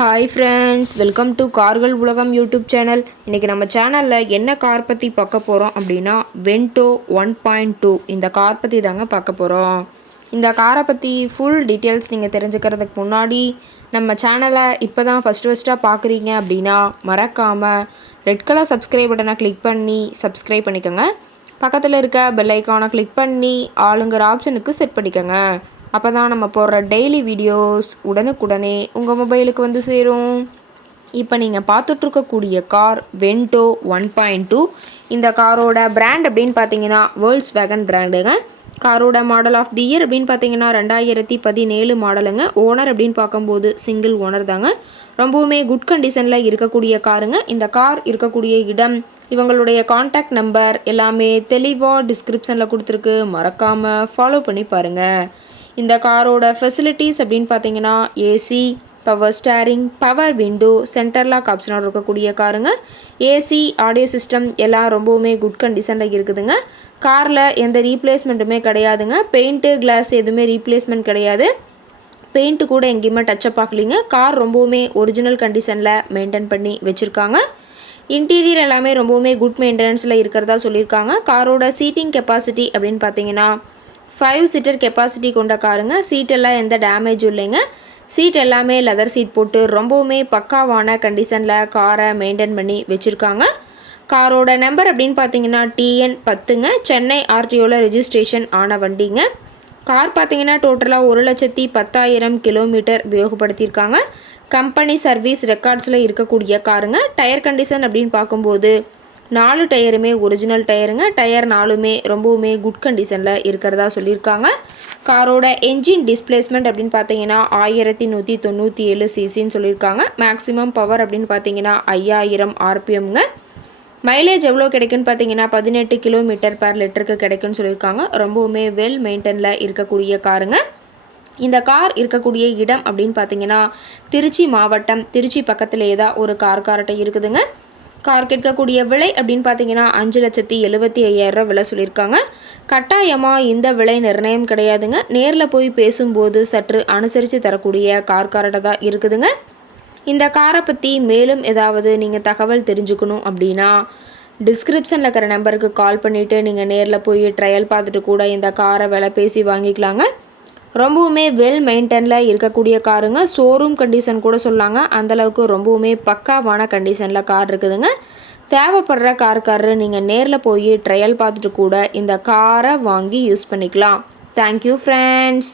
Hi friends, welcome to கார்கள் உலகம் YouTube channel. இன்றைக்கி நம்ம சேனலில் என்ன கார் பற்றி பார்க்க போகிறோம் அப்படின்னா வென்டோ 1.2 இந்த கார் பற்றி தாங்க பார்க்க போகிறோம். இந்த காரை பற்றி ஃபுல் டீட்டெயில்ஸ் நீங்கள் தெரிஞ்சுக்கிறதுக்கு முன்னாடி நம்ம சேனலை இப்போ தான் ஃபஸ்ட்டாக பார்க்குறீங்க அப்படின்னா மறக்காமல் ரெட் கலர் சப்ஸ்கிரைப் பட்டனை கிளிக் பண்ணி சப்ஸ்கிரைப் பண்ணிக்கோங்க. பக்கத்தில் இருக்க பெல் ஐக்கானை கிளிக் பண்ணி ஆளுங்கிற ஆப்ஷனுக்கு செட் பண்ணிக்கோங்க. அப்போ தான் நம்ம போடுற டெய்லி வீடியோஸ் உடனுக்குடனே உங்கள் மொபைலுக்கு வந்து சேரும். இப்போ நீங்கள் பார்த்துட்ருக்கக்கூடிய கார் வென்டோ 1.2. இந்த காரோட பிராண்ட் அப்படின்னு பார்த்தீங்கன்னா Volkswagen பிராண்டுங்க. காரோட மாடல் ஆஃப் தி இயர் அப்படின்னு பார்த்தீங்கன்னா 2017 மாடலுங்க. ஓனர் அப்படின்னு பார்க்கும்போது சிங்கிள் ஓனர் தாங்க. ரொம்பவுமே குட் கண்டிஷனில் இருக்கக்கூடிய காருங்க. இந்த கார் இருக்கக்கூடிய இடம், இவங்களுடைய காண்டாக்ட் நம்பர் எல்லாமே தெளிவாக டிஸ்கிரிப்ஷனில் கொடுத்துருக்கு. மறக்காமல் ஃபாலோ பண்ணி பாருங்கள். இந்த காரோட ஃபெசிலிட்டிஸ் அப்படின்னு பார்த்தீங்கன்னா AC, power steering, power window, centre lock ஆப்ஷனோட இருக்கக்கூடிய காருங்க. ஏசி, ஆடியோ சிஸ்டம் எல்லாம் ரொம்பவுமே குட் கண்டிஷனில் இருக்குதுங்க. காரில் எந்த ரீப்ளேஸ்மெண்ட்டுமே கிடையாதுங்க. பெயிண்ட்டு, கிளாஸ் எதுவுமே ரீப்ளேஸ்மெண்ட் கிடையாது. பெயிண்ட்டு கூட எங்கேயுமே டச்சப் ஆகலைங்க. கார் ரொம்பவுமே ஒரிஜினல் கண்டிஷனில் மெயின்டைன் பண்ணி வச்சுருக்காங்க. இன்டீரியர் எல்லாமே ரொம்பவுமே குட் மெயின்டெனன்ஸில் இருக்கிறதா சொல்லியிருக்காங்க. காரோட சீட்டிங் கெப்பாசிட்டி அப்படின்னு பார்த்தீங்கன்னா 5 சீட்டர் கெப்பாசிட்டி கொண்ட காருங்க. சீட்டெல்லாம் எந்த டேமேஜும் இல்லைங்க. சீட் எல்லாமே லெதர் சீட் போட்டு ரொம்பவுமே பக்காவான கண்டிஷனில் காரை மெயின்டைன் பண்ணி வச்சுருக்காங்க. காரோட நம்பர் அப்படின்னு பார்த்தீங்கன்னா TN 10ங்க. சென்னை RTOவில் ரெஜிஸ்ட்ரேஷன் ஆன வண்டிங்க. கார் பார்த்தீங்கன்னா டோட்டலாக 1,10,000 கிலோமீட்டர் உபயோகப்படுத்தியிருக்காங்க. கம்பெனி சர்வீஸ் ரெக்கார்ட்ஸில் இருக்கக்கூடிய காருங்க. டயர் கண்டிஷன் அப்படின்னு பார்க்கும்போது 4 டயருமே ஒரிஜினல் டயருங்க. டயர் 4மே ரொம்பவுமே குட் கண்டிஷனில் இருக்கிறதா சொல்லியிருக்காங்க. காரோட என்ஜின் டிஸ்பிளேஸ்மெண்ட் அப்படின்னு பார்த்தீங்கன்னா 1197 சிசின்னு சொல்லியிருக்காங்க. மேக்ஸிமம் பவர் அப்படின்னு பார்த்தீங்கன்னா 5000 RPMங்க. மைலேஜ் எவ்வளோ கிடைக்குன்னு பார்த்தீங்கன்னா 18 km/லிட்டருக்கு கிடைக்குன்னு சொல்லியிருக்காங்க. ரொம்பவுமே வெல் மெயின்டெனில் இருக்கக்கூடிய காருங்க. இந்த கார் இருக்கக்கூடிய இடம் அப்படின்னு பார்த்தீங்கன்னா திருச்சி மாவட்டம், திருச்சி பக்கத்திலே தான் ஒரு கார்ட்டை இருக்குதுங்க. கார் கேட்கக்கூடிய விலை அப்படின்னு பார்த்தீங்கன்னா 5,75,000 விலை சொல்லியிருக்காங்க. கட்டாயமாக இந்த விலை நிர்ணயம் கிடையாதுங்க. நேரில் போய் பேசும்போது சற்று அனுசரித்து தரக்கூடிய கார்ட்டை தான் இருக்குதுங்க. இந்த காரை பற்றி மேலும் ஏதாவது நீங்கள் தகவல் தெரிஞ்சுக்கணும் அப்படின்னா டிஸ்கிரிப்ஷனில் இருக்கிற நம்பருக்கு கால் பண்ணிவிட்டு நீங்கள் நேரில் போய் ட்ரையல் பார்த்துட்டு கூட இந்த காரை விலை பேசி வாங்கிக்கலாங்க. ரொம்பவுமே வெல் மெயின்டெனில் இருக்கக்கூடிய காருங்க. ஷோரூம் கண்டிஷன் கூட சொல்லாங்க. அந்தளவுக்கு ரொம்பவுமே பக்காவான கண்டிஷனில் கார் இருக்குதுங்க. தேவைப்படுற காரு நீங்கள் நேரில் போய் ட்ரையல் பார்த்துட்டு கூட இந்த காரை வாங்கி யூஸ் பண்ணிக்கலாம். Thank you friends.